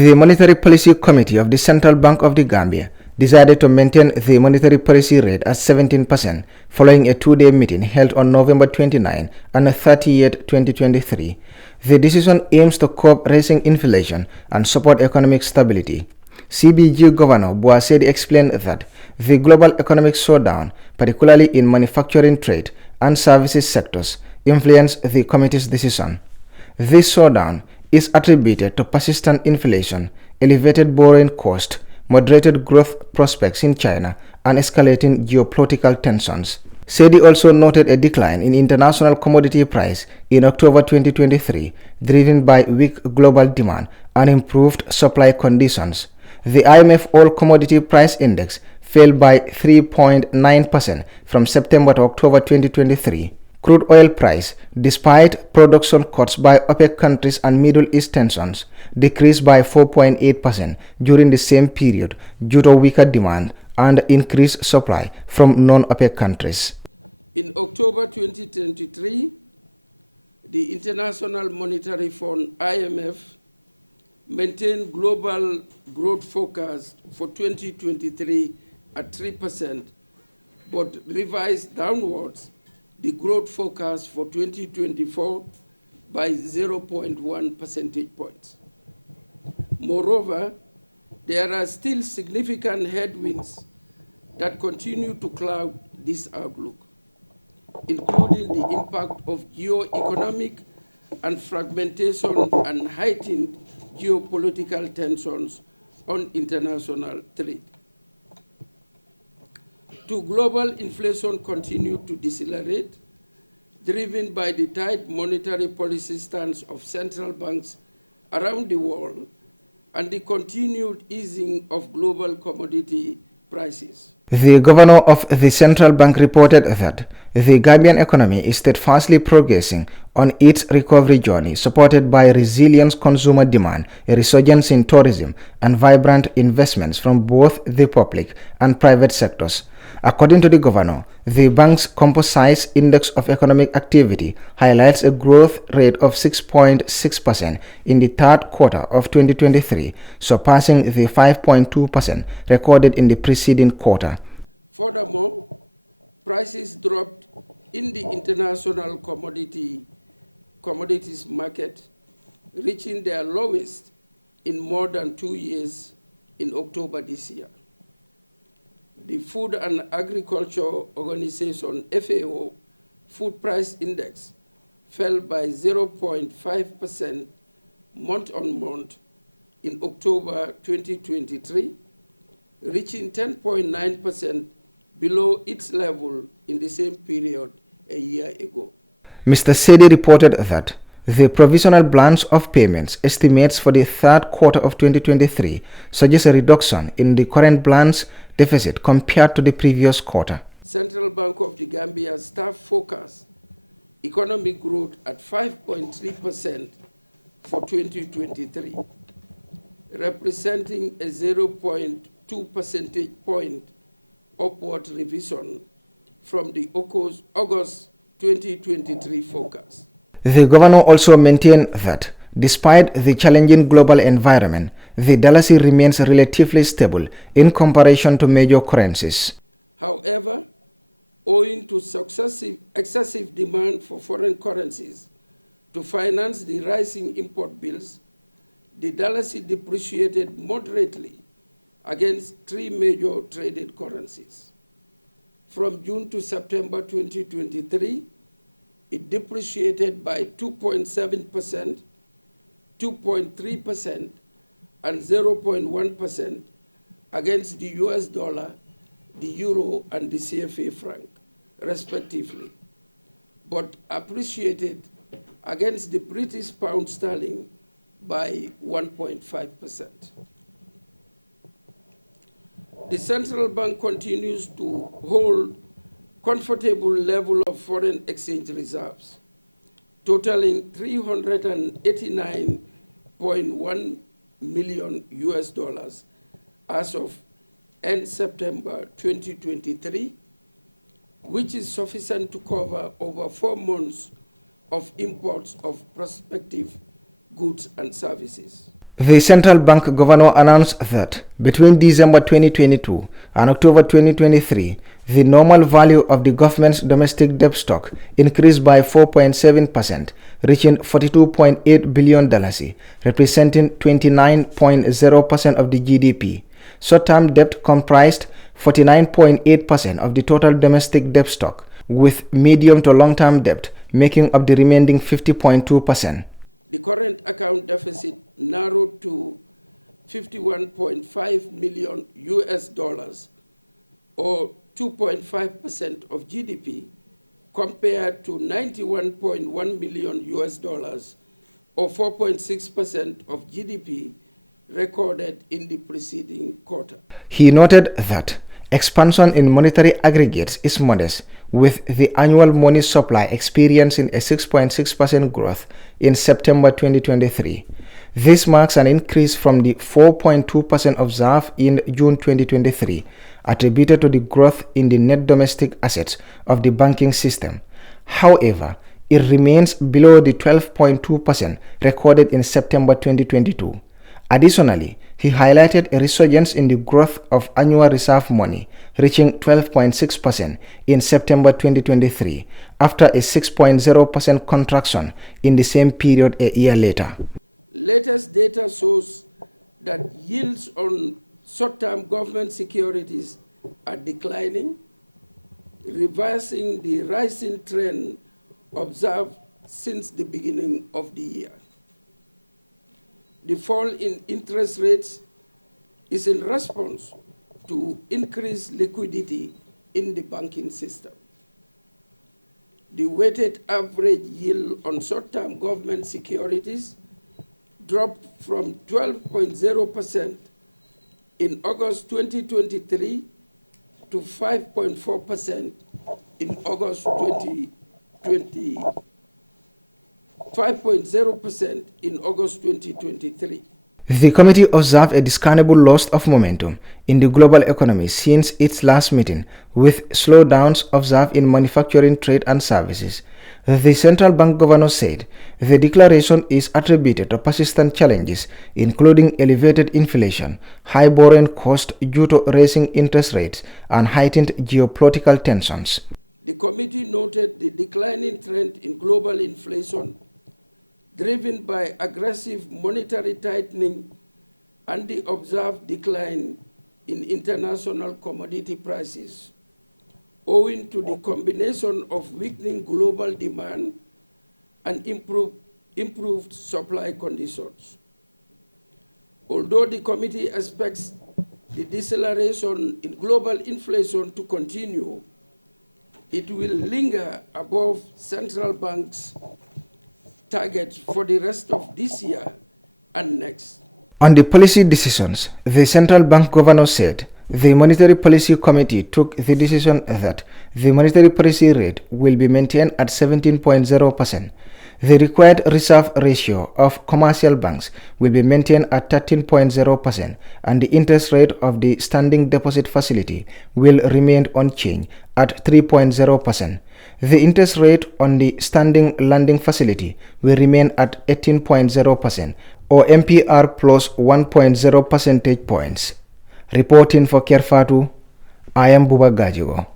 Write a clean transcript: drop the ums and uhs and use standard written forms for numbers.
The Monetary Policy Committee of the Central Bank of the Gambia decided to maintain the monetary policy rate at 17% following a two-day meeting held on November 29 and 30th, 2023. The decision aims to curb rising inflation and support economic stability. CBG Governor Boasedi explained that the global economic slowdown, particularly in manufacturing, trade, and services sectors, influenced the committee's decision. This slowdown is attributed to persistent inflation, elevated borrowing costs, moderated growth prospects in China, and escalating geopolitical tensions. Sedi also noted a decline in international commodity price in October 2023, driven by weak global demand and improved supply conditions. The IMF All Commodity Price Index fell by 3.9% from September to October 2023. Crude oil price, despite production cuts by OPEC countries and Middle East tensions, decreased by 4.8% during the same period due to weaker demand and increased supply from non-OPEC countries. In October 2023, the International Monetary Fund, IMF, maintained global growth forecast for 2023 at 3%, but revised downwards the growth forecast for 2024 by 0.1 percentage points. Moreover, there are still significant headwinds that continue to cloud this outlook, including the impact of geo-economic and fragmentation and heightened geopolitical tensions on international trade. Global inflation continued to decelerate, driven by the tight monetary policy stance of central banks around the world and the continued easing of global commodity prices. The governor of the central bank reported that the Gambian economy is steadfastly progressing on its recovery journey, supported by resilient consumer demand, a resurgence in tourism, and vibrant investments from both the public and private sectors. According to the governor, the bank's composite index of economic activity highlights a growth rate of 6.6% in the third quarter of 2023, surpassing the 5.2% recorded in the preceding quarter. Furthermore, prices dropped in the international commodities market, reaching their lowest in more than 2 years in October this year. The Food and Agriculture Organization, FAO, food price index fell by 0.5% month-on-month in October 2023, reaching 10.9% below its level in the same period a year ago. Mr. Sedi reported that the provisional balance of payments estimates for the third quarter of 2023 suggest a reduction in the current balance deficit compared to the previous quarter. Central Bank of the Gambia staff forecast economic growth at 5.3% for 2023, representing a 0.2 percentage point upward revision from the August 2023 forecast. The governor also maintained that despite the challenging global environment, the dollar remains relatively stable in comparison to major currencies. However, owing to excessive demand for foreign currencies to finance the rising import bills, the dollar depreciated moderately against three major traded currencies. From June to September 2023, it depreciated by 2.7%, 2.3%, and 0.1% against the US dollar, the euro, and the CFA franc, respectively, but appreciated against the British pound sterling by 1.5%. The central bank continues to hold comfortable level of foreign exchange reserves, totaling $389.1 million US dollars as of end September 2023, which is sufficient to cover over 4 months of imports of prospective goods and services. The central bank governor announced that between December 2022 and October 2023, the normal value of the government's domestic debt stock increased by 4.7%, reaching $42.8 billion, representing 29.0% of the GDP. Short-term debt comprised 49.8% of the total domestic debt stock, with medium to long-term debt making up the remaining 50.2%. The current account deficit narrowed to 51.5 million US dollars, or 2.5% of GDP, compared to 91.1 million US dollars, or 4.6% of GDP, recorded in the preceding quarter. He noted that expansion in monetary aggregates is modest, with the annual money supply experiencing a 6.6% growth in September 2023. This marks an increase from the 4.2% observed in June 2023, attributed to the growth in the net domestic assets of the banking system. However, it remains below the 12.2% recorded in September 2022. Additionally, he highlighted a resurgence in the growth of annual reserve money, reaching 12.6% in September 2023, after a 6.0% contraction in the same period a year later. Latest data shows that yields on short-term government securities are declining, reversing the rising trend observed since the beginning of the year. The fall in interest rates is in response to increased liquidity in the banking system. The weighted average yield on short-term government securities dropped from 12.0% in August 2023 to 5.4% in August 2020. 5.0% in August 2023. The committee observed a discernible loss of momentum in the global economy since its last meeting, with slowdowns observed in manufacturing, trade, and services. The central bank governor said the declaration is attributed to persistent challenges, including elevated inflation, high borrowing costs due to rising interest rates, and heightened geopolitical tensions. The committee noted the declining trend in global inflation, driven by aggressive monetary tightening and the observed decline in international commodity prices, owing to the combination of weakening global demand and improved supply conditions. Although the committee expects the deceleration in global inflation to continue, it will linger above central banks' targets for the rest of this year and next. On the policy decisions, the central bank governor said the Monetary Policy Committee took the decision that the monetary policy rate will be maintained at 17.0%. The required reserve ratio of commercial banks will be maintained at 13.0%, and the interest rate of the standing deposit facility will remain unchanged at 3.0%. The interest rate on the standing lending facility will remain at 18.0%, or MPR plus 1.0 percentage points. Reporting for Kerfatu, I am Buba Gajigo.